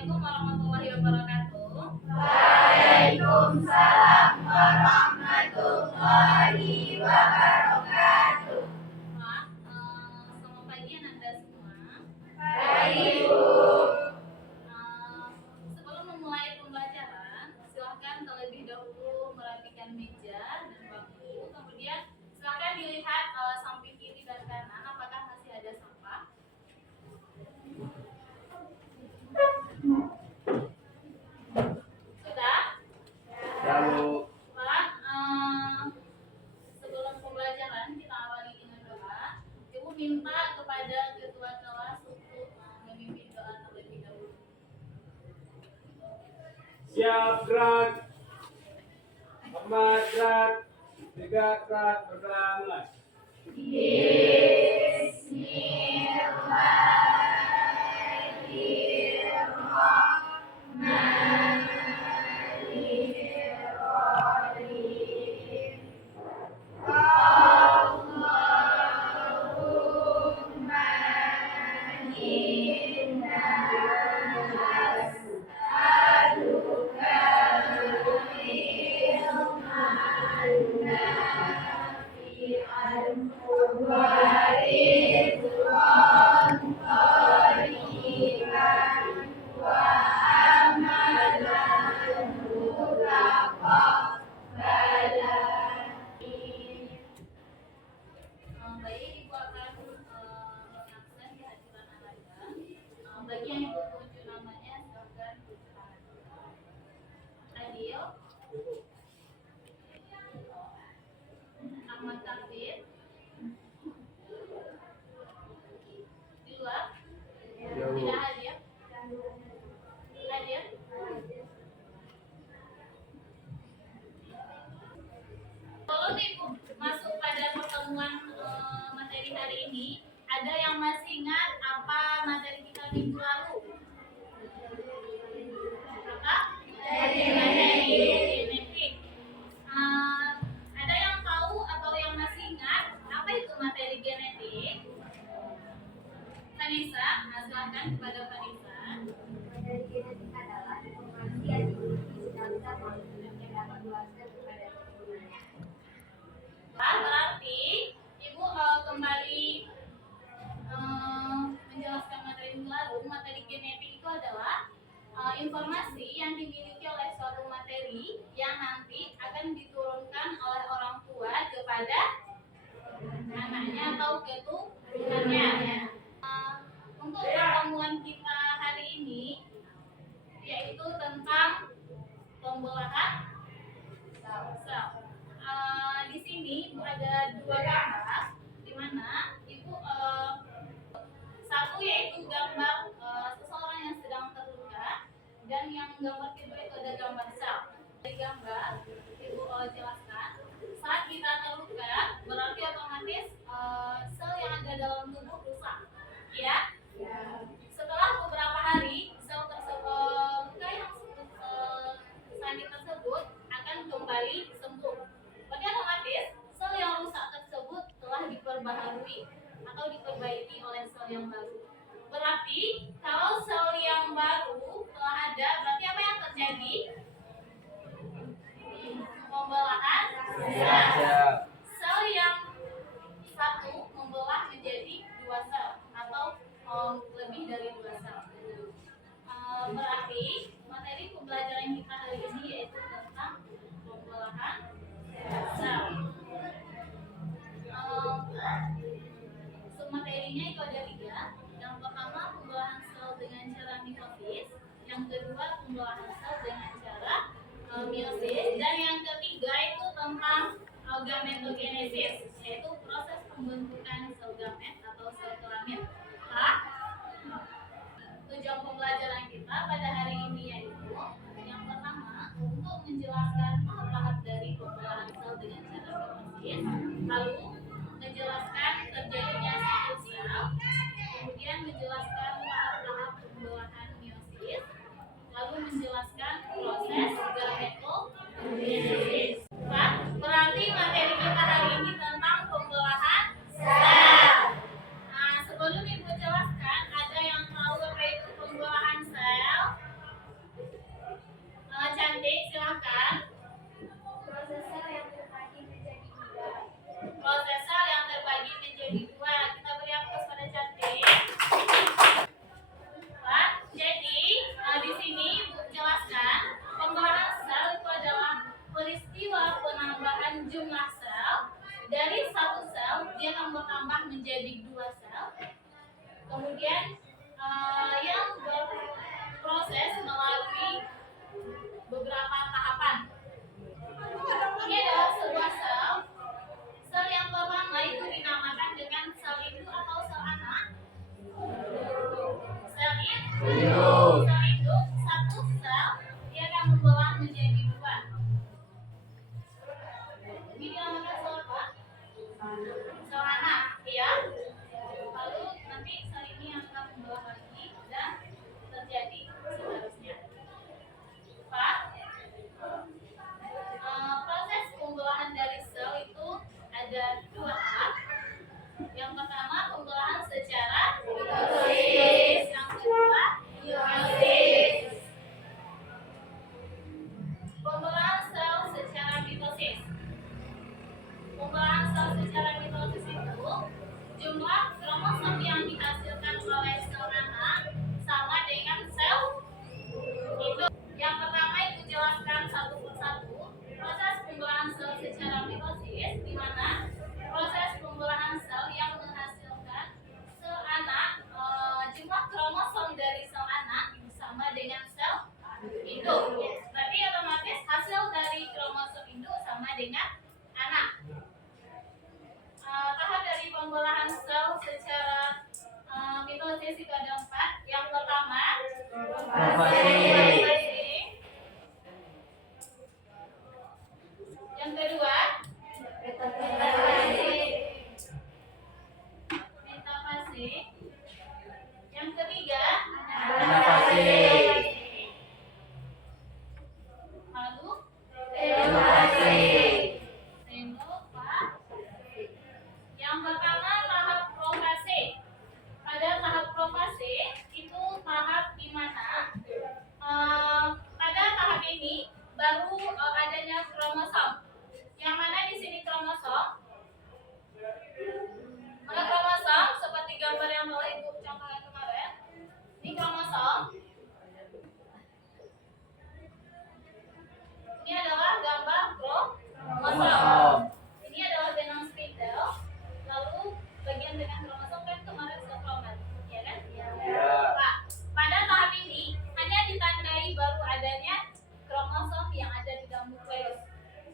Assalamualaikum warahmatullahi wabarakatuh. Waalaikumsalam warahmatullahi wabarakatuh. Pak, selamat pagi Anda semua. Baik, Bu. Sebelum memulai pembelajaran, silahkan terlebih dahulu merapikan meja dan bangku. Kemudian silahkan dilihat samping kiri dan kanan apakah masih ada sampah. Sudah? Lalu Pak, sebelum pembelajaran kita awali dengan doa. Ibu minta kepada ketua kelas untuk memimpin doa terlebih dahulu. siap gerak. Amat gerak. 3 gerak bergerak. Baik, Ibu akan mengaksen kehadiran Anda. Bagi yang Ibu tunjuk namanya, silahkan tunjuk tangan. Adil, Ahmad Kafir, di luar, tidak hadir. Hadir. Kalau Ibu masuk pada pertemuan materi hari ini, ada yang masih ingat apa materi kita minggu lalu? Apa? Genetik. Ada yang tahu atau yang masih ingat apa itu materi genetik? Vanessa, silahkan kepada Vanessa. Materi genetik adalah informasi yang dimiliki sel-sel organisme yang dapat diwariskan kepada keturunannya. Berarti Ibu kembali menjelaskan materi minggu lalu. Materi genetik itu adalah informasi yang dimiliki oleh suatu materi yang nanti akan diturunkan oleh orang tua kepada anaknya atau keturunannya. Untuk pertemuan kita hari ini yaitu tentang pembelahan sel. Di sini Ibu ada 2 gambar, di mana Ibu satu yaitu gambar seseorang yang sedang terluka, dan yang gambar kedua itu ada gambar sel. Dari gambar Ibu jelaskan, saat kita terluka berarti otomatis sel yang ada dalam tubuh rusak, ya. Setelah beberapa hari sel tersebut luka yang sakit tersebut akan kembali sembuh. Berarti otomatis sel yang rusak tersebut telah diperbaharui atau diperbaiki oleh sel yang baru. Berarti kalau sel yang baru telah ada, berarti apa yang terjadi? Pembelahan sel. Sel yang satu membelah menjadi 2 sel atau lebih dari 2 sel. Berarti materi pembelajaran kita hari ini yaitu tentang pembelahan sel. Submaterinya itu ada 3. Yang pertama pembelahan sel dengan cara mitosis, yang kedua pembelahan sel dengan cara meiosis, dan yang ketiga itu tentang gametogenesis, yaitu proses pembentukan sel gamet atau sel kelamin. Tujuan pembelajaran kita pada hari ini yaitu yang pertama untuk menjelaskan tahap-tahap dari pembelahan sel dengan cara mitosis, lalu menjelaskan terjadinya siklus sel, kemudian menjelaskan tahap-tahap pembelahan meiosis, lalu menjelaskan proses gametogenesis. Berarti materi kita hari ini tentang pembelahan sel. Sebelum Ibu jelaskan, ada yang tahu apa itu pembelahan sel? yang berproses melalui beberapa tahapan. Ini adalah sebuah sel. Sel yang pertama itu dinamakan dengan sel induk atau sel anak. Sel induk. Sel induk satu sel dia akan membelah menjadi dua. Ini dinamakan sel apa? Sel anak, ya. Lalu nanti sel ini akan membelah lagi dan terjadi seterusnya. Pak, proses pembelahan dari sel itu ada dua tahap. Yang pertama pembelahan secara mitosis, yang kedua meiosis. Pembelahan sel secara mitosis. Pembelahan sel secara mitosis itu jumlah kromosom yang dihasilkan oleh sel anak sama dengan sel induk. Yang pertama itu jelaskan satu persatu proses pembelahan sel secara mitosis, di mana proses pembelahan sel yang menghasilkan sel anak, jumlah kromosom dari sel anak sama dengan sel induk. Berarti otomatis hasil dari kromosom induk sama dengan anak. Tahap dari pembelahan sel secara mitosis itu ada 4. Yang pertama metafase. Yang kedua metafase. Yang ketiga Anafase. lalu Telofase. yang pertama tahap profase. Pada tahap profase itu tahap di mana pada tahap ini baru adanya kromosom. Yang mana di sini kromosom? Mana kromosom? Seperti gambar yang telah Ibu contohkan kemarin. Ini kromosom. Ini adalah gambar kromosom. Ini adalah benang spindle. Lalu bagian dengan kromosom kan kemarin sekromat, ya kan? Ya. Pak, pada tahap ini hanya ditandai baru adanya kromosom yang ada di dalam nukleus.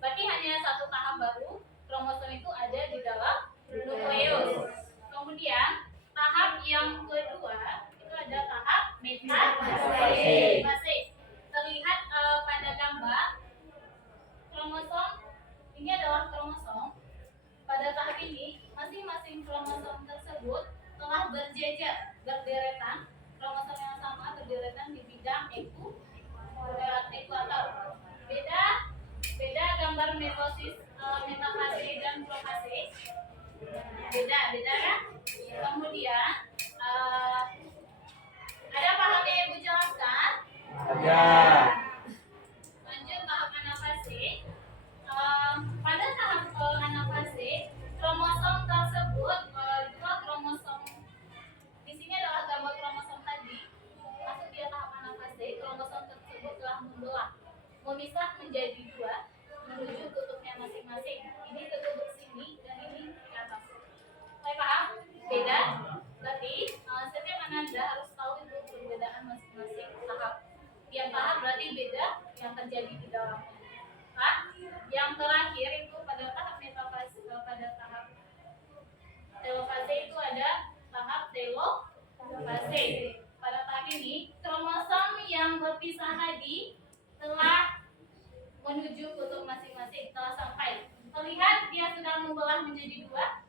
Berarti hanya satu tahap baru kromosom itu ada di dalam nukleus. Kemudian tahap yang kedua itu ada tahap metafase. Terlihat pada gambar kromosom ini adalah kromosom. Pada tahap ini masing-masing kromosom tersebut telah berjejer berderetan, kromosom yang sama berderetan di bidang ekuator. Beda gambar mitosis, metafase dan profase. Beda kan? Kemudian ada paham yang Ibu jelaskan? Ada. Lanjut tahap anafase. Pada tahap anafase, kromosom tersebut dua kromosom. Di sini adalah gambar kromosom tadi. Masuk dia tahap anafase, kromosom tersebut telah membelah, memisah menjadi dua, menuju kutubnya masing-masing. Ini ke kutub sini dan ini ke atas. Saya paham? Beda? Berarti setiap Anda harus tahu itu perbedaan masing-masing tahap. Tiap tahap berarti beda yang terjadi di dalamnya. Pak, yang terakhir itu pada tahap metafase, pada tahap telofase itu ada tahap telofase. Pada tahap ini kromosom yang berpisah tadi telah menuju kutub masing-masing, telah sampai. Terlihat dia sudah membelah menjadi dua.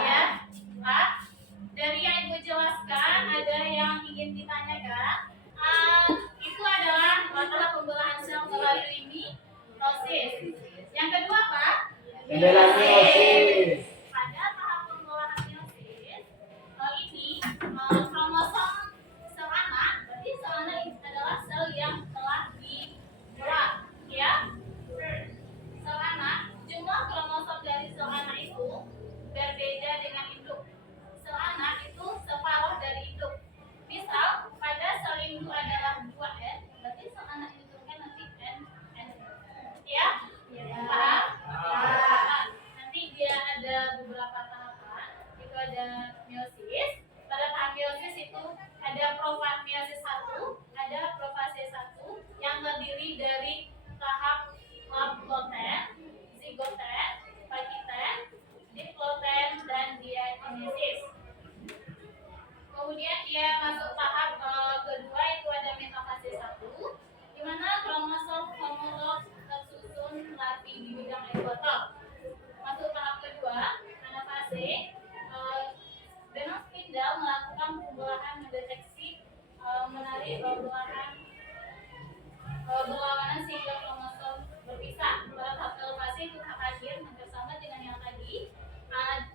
Ya, Pak. Dari yang Ibu jelaskan, ada yang ingin ditanyakan? Itu adalah tahap pembelahan sel melalui mitosis. Yang kedua, Pak? Meiosis. Pada tahap pembelahan meiosis, ini kromosom sel anak, berarti sel anak ini adalah sel yang telah dibelah, ya. Sel anak, jumlah kromosom dari sel anak itu berbeda dengan induk. Sel anak itu separuh dari induk. Misal pada sel induk adalah 2N, berarti sel anak itu kan nanti N. Ya? Paham? Nanti dia ada profase 1, ada profase 1 yang terdiri dari tahap haploten, zigoten, pakiten, diploten, dan diakinesis. Kemudian dia masuk tahap kedua, itu ada metafase 1, di mana kromosom homolog tersusun rapi di bidang ekwator. Masuk tahap kedua, anafase, benang spindal melakukan pembelahan mendeteksi menarik berlawanan sehingga kromosom berpisah. Pada tahap telopase itu tahap akhir, hampir sama dengan yang tadi,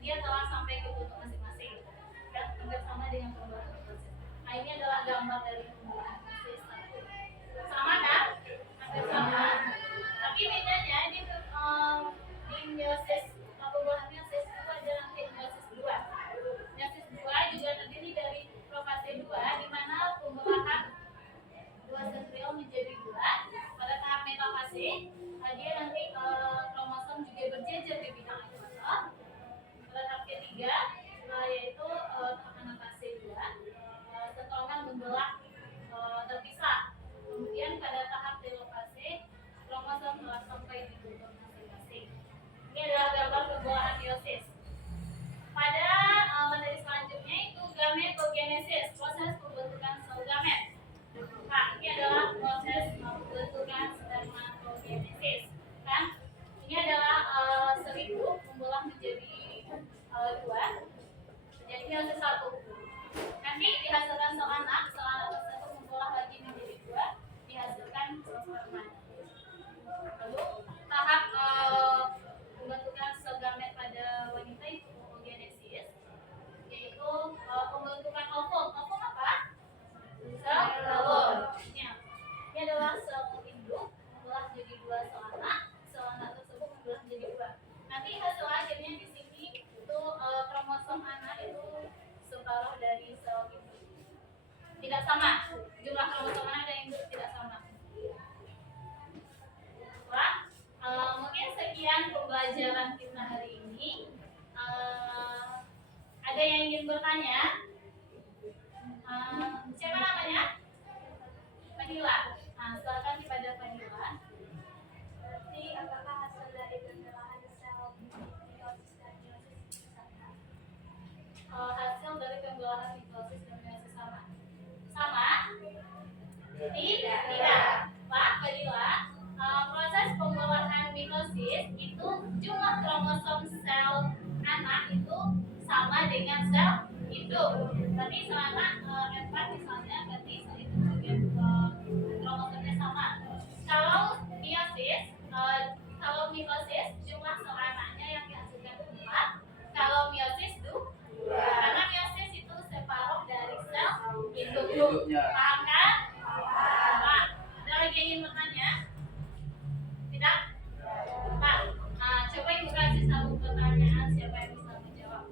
dia telah sampai ke bentuk masing-masing, kan? Hampir sama dengan pembelahan proses. Nah, ini adalah gambar dari pembelahan proses 1. Sama kan? Hampir sama. Tapi bedanya di meiosis, pembelahan meiosis itu ada nanti meiosis 2. Meiosis 2 juga terdiri dari profase 2, di mana pembelahan 2 sentriol menjadi 2. Pada tahap metafase, dia nanti kromosom juga berjejer di bidang ekwator. Pada tahap ketiga, yaitu tahap anafase 2, setomer membelah terpisah. Kemudian pada tahap telopase, kromosom telah sampai di bentuk masing-masing. Ini adalah gambar pembelahan meiosis. Pada materi selanjutnya itu gametogenesis, proses pembentukan sel gamet. Nah, ini adalah proses pembentukan spermatogenesis, kan? Ini adalah sel hidup membelah menjadi 2, jadi meiosis 1. Nanti dihasilkan sel anak tersebut membelah lagi menjadi 2, dihasilkan sel sperma. Lalu tahap pembentukan sel gamet pada wanita itu oogenesis, yaitu pembentukan ovum. Ovum apa? Sel telur. Ini adalah sel induk membelah menjadi 2 sel anak tersebut membelah menjadi 2. Nanti hasil akhirnya di sini itu kromosom anak itu separuh dari sel induk. Tidak sama, jumlah kromosom anak dan induk tidak sama. Wah, mungkin sekian pembelajaran kita hari ini. Ada yang ingin bertanya? Siapa namanya? Fadila. Nah, silakan kepada Fadila. Berarti apakah hasil dari pembelahan sel mitosis dan meiosis sama? Hasil dari pembelahan mitosis dan meiosis sama? Sama? Tidak. Pak Fadila, proses pembelahan mitosis itu jumlah kromosom sel anak itu sama dengan sel induk. Berarti selama F4 misalnya, berarti sel induk juga kromosomnya sama. Kalau mitosis jumlah sel anaknya yang dihasilkan 4. Kalau meiosis 2. Karena meiosis itu separuh dari sel induk. Paham kan? Pak, ada lagi yang ingin bertanya? Tidak? Pak, coba ibu kasih satu pertanyaan, siapa yang bisa menjawab?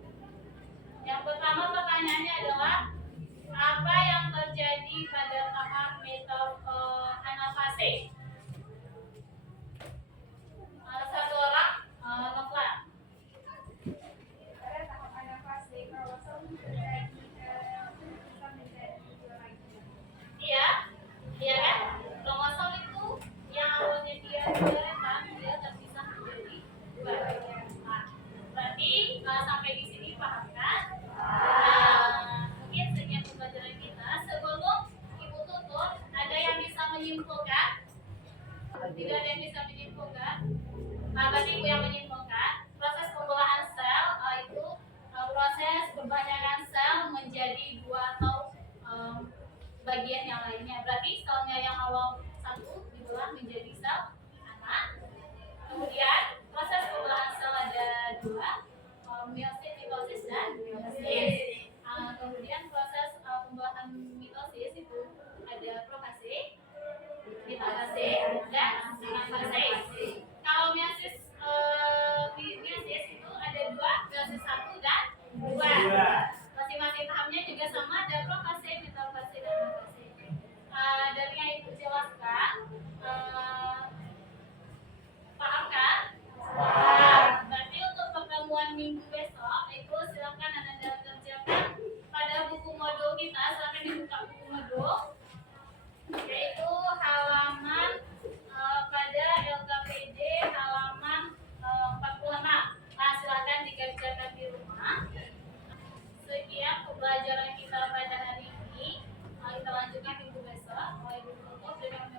Yang pertama pertanyaannya adalah apa yang terjadi pada tahap anafase? Satu orang, Nofla. Pada tahap anafase, kromosom menjadi 2 lagi. Iya kan? Kromosom itu yang awalnya dia rentan, dia terpisah menjadi 2. Nah, berarti sampai di sini paham kan? Mungkin sekian pembelajaran kita. Sebelum Ibu tutup, ada yang bisa menyimpulkan? Tidak ada yang bisa menyimpulkan? Berarti Ibu yang menyimpulkan. Proses pembelahan sel itu proses kebanyakan sel menjadi 2 atau bagian yang lainnya. Berarti selnya yang awal 1 dibelah menjadi sel anak. Kemudian proses pembelahan sel ada 2, meiosis, mitosis, dan meiosis. Kemudian proses pembelahan mitosis itu ada profase, metafase, dan anafase. Kalau meiosis itu ada 2, meiosis 1 dan 2. Masing-masing tahamnya juga sama, ada profase, metafase, dan anafase. Dari yang Ibu jelaskan, paham kan? Paham. Berarti untuk pertemuan minggu besok, itu silakan Anda kerjakan pada buku modul kita, silakan dibuka pelajaran kita pada hari ini. Kita lanjutkan minggu besok. Mulai ditutup dengan